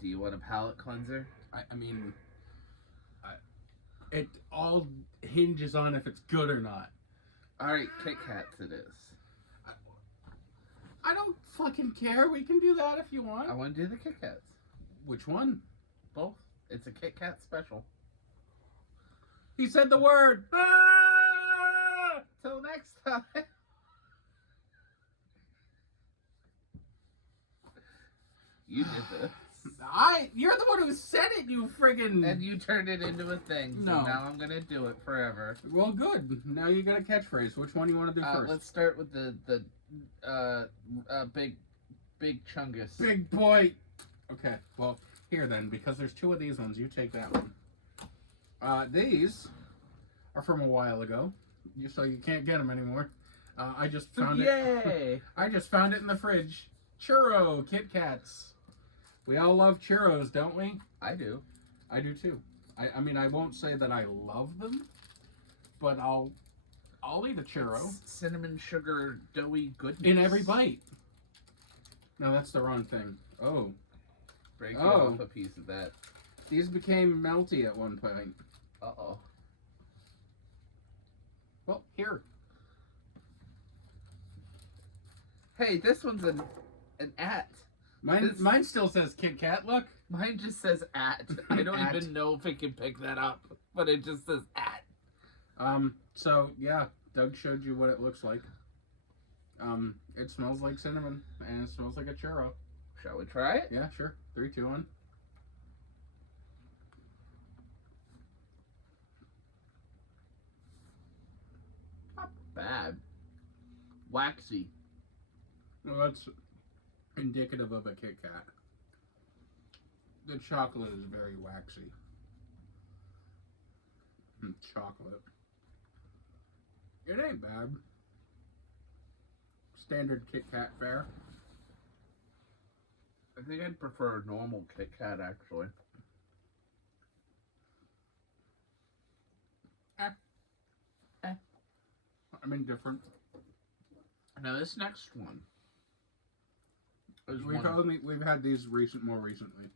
Do you want a palate cleanser? I mean, it all hinges on if it's good or not. Alright, Kit Kats it is. I don't fucking care. We can do that if you want. I want to do the Kit Kats. Which one? Both. It's a Kit Kat special. He said the word. Ah! Till next time. You did this. You're the one who said it, you friggin'. And you turned it into a thing, so No. now I'm gonna do it forever. Well, good. Now you got a catchphrase. Which one do you want to do first? Let's start with the big chungus. Big boy. Okay, well, here then, because there's two of these ones, you take that one. These are from a while ago, so you can't get them anymore. I just found it. Yay! I just found it in the fridge. Churro Kit Kats. We all love churros, don't we? I do. I do too. I mean, I won't say that I love them, but I'll eat a churro. Cinnamon sugar doughy goodness. In every bite. No, that's the wrong thing. Oh. Break off a piece of that. These became melty at one point. Uh-oh. Well, here. Hey, this one's an at. Mine still says Kit Kat, look. Mine just says at. I don't At. even know if it can pick that up, but it just says at. So, yeah, Doug showed you what it looks like. It smells like cinnamon, and it smells like a churro. Shall we try it? Yeah, sure. 3, 2, 1. Not bad. Waxy. Well, that's indicative of a Kit Kat. The chocolate is very waxy. Chocolate. It ain't bad. Standard Kit Kat fare. I think I'd prefer a normal Kit Kat, actually. I'm indifferent. Now, this next one is We've had these more recently.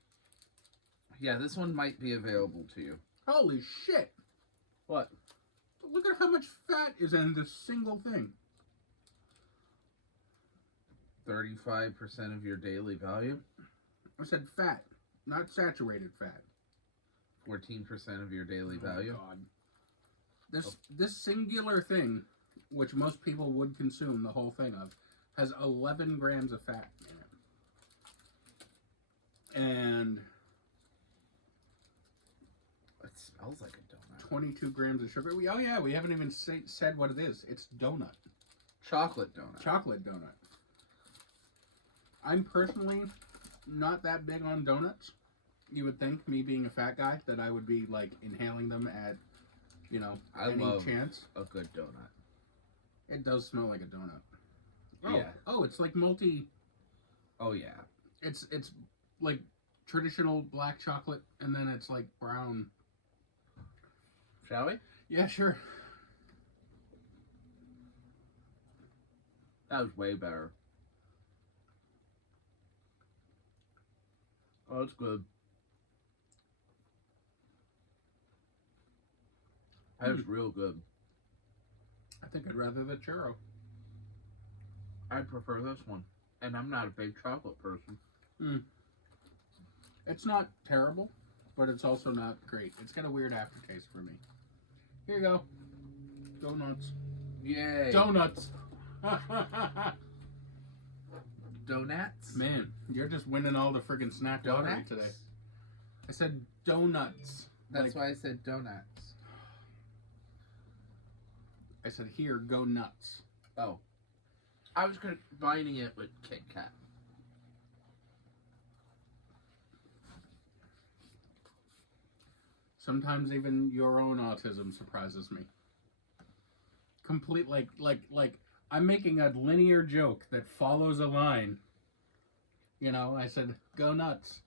Yeah, this one might be available to you. Holy shit! What? Look at how much fat is in this single thing. 35% of your daily value. I said fat, not saturated fat. 14% of your daily value. God. This singular thing, which most people would consume the whole thing of, has 11 grams of fat in it. And it smells like a donut. 22 grams of sugar. Oh yeah, we haven't even said what it is. It's donut. Chocolate donut. Chocolate donut. I'm personally not that big on donuts. You would think, me being a fat guy, that I would be like inhaling them at, any chance. A good donut. It does smell like a donut. Oh, yeah. Oh, it's like multi. Oh yeah. It's like traditional black chocolate, and then it's like brown. Shall we? Yeah, sure. That was way better. Oh, it's good. That was real good. I think I'd rather the churro. I prefer this one. And I'm not a big chocolate person. It's not terrible, but it's also not great. It's got a weird aftertaste for me. Here you go. Donuts. Yay. Donuts. Donuts? Man, you're just winning all the friggin' snack lottery Donuts? today. I said donuts. That's why I said donuts. I said, here, go nuts. Oh. I was combining it with Kit Kat. Sometimes even your own autism surprises me. Complete, like, I'm making a linear joke that follows a line. I said, go nuts.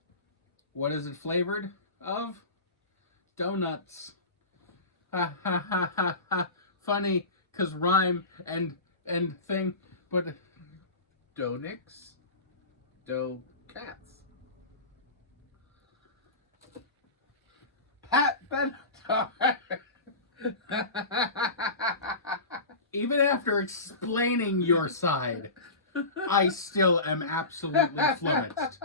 What is it flavored of? Donuts. Ha ha ha ha ha. Funny, 'cause rhyme and thing, but... Donix? Dough cats. Pat Benatar. Even after explaining your side, I still am absolutely flummoxed.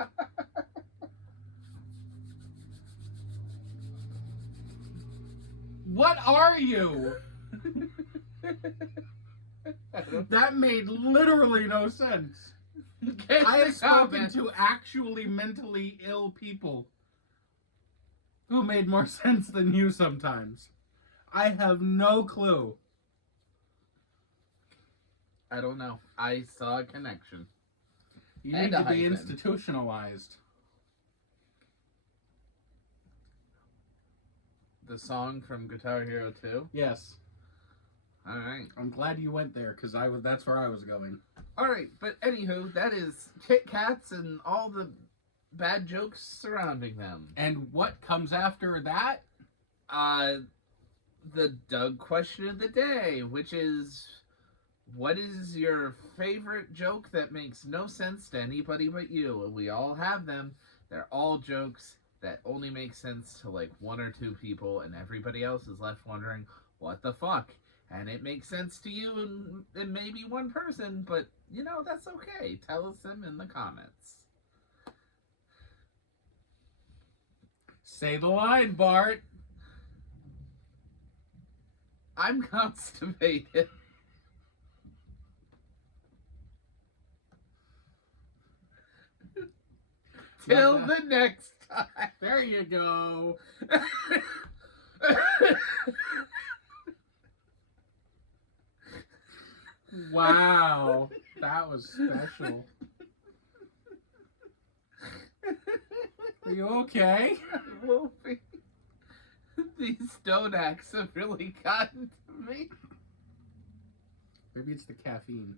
What are you? That made literally no sense. I have spoken to actually mentally ill people who made more sense than you sometimes. I have no clue. I don't know. I saw a connection. You need to be institutionalized. The song from Guitar Hero 2? Yes. Alright. I'm glad you went there, because that's where I was going. Alright, but anywho, that is Kit Kats and all the bad jokes surrounding them. And what comes after that? The Doug question of the day, which is, what is your favorite joke that makes no sense to anybody but you? And we all have them. They're all jokes that only make sense to like one or two people, and everybody else is left wondering, what the fuck? And it makes sense to you and maybe one person, but, you know, that's okay. Tell us them in the comments. Say the line, Bart. I'm constipated. Till the next time. There you go. Wow. That was special. Are you okay? Wolfie, these Stonaks have really gotten to me. Maybe it's the caffeine.